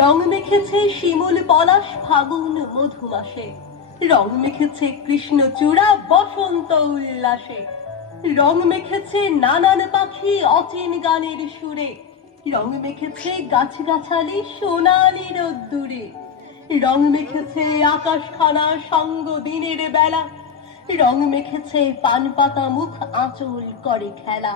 রং মেখেছে শিমুল পলাশ ফাগুন মধুমাসে, রং মেখেছে কৃষ্ণচূড়া বসন্ত উল্লাসে, রং মেখেছে নানান পাখি অচিন গানের সুরে, রং মেখেছে গাছগাছালি সোনালি রোদ্দুরে, রং মেখেছে আকাশখানা সঙ্গ দিনের বেলা, রং মেখেছে পান পাতা মুখ আঁচল করে খেলা।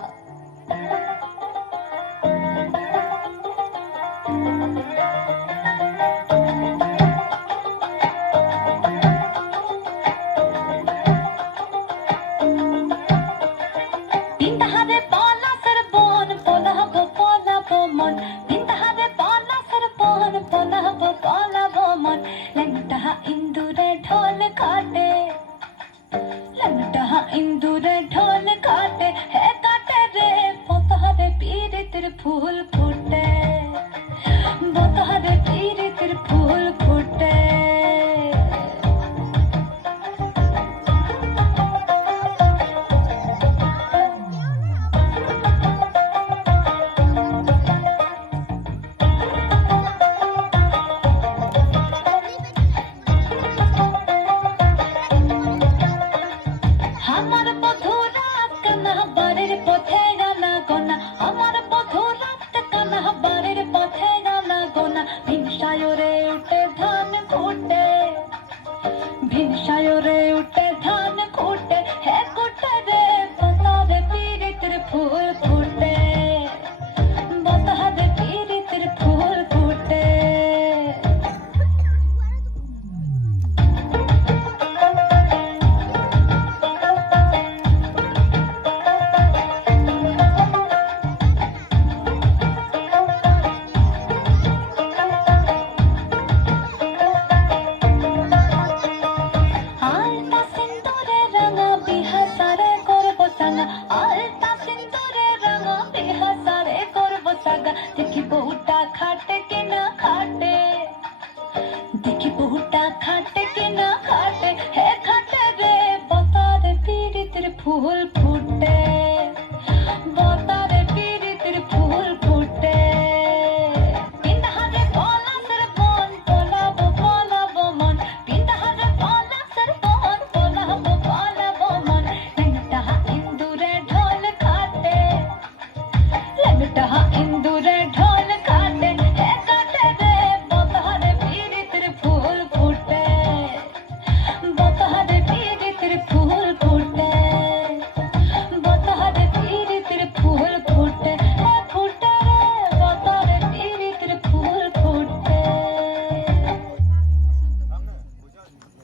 ফুল ফুটে বতহারে পীরিতের ফুল ফুটে। আমার বধুরা কানা বাড়ির পথে গানা গোনা, আমার বধুরা কানা বাড়ির পথে গানা গোনা।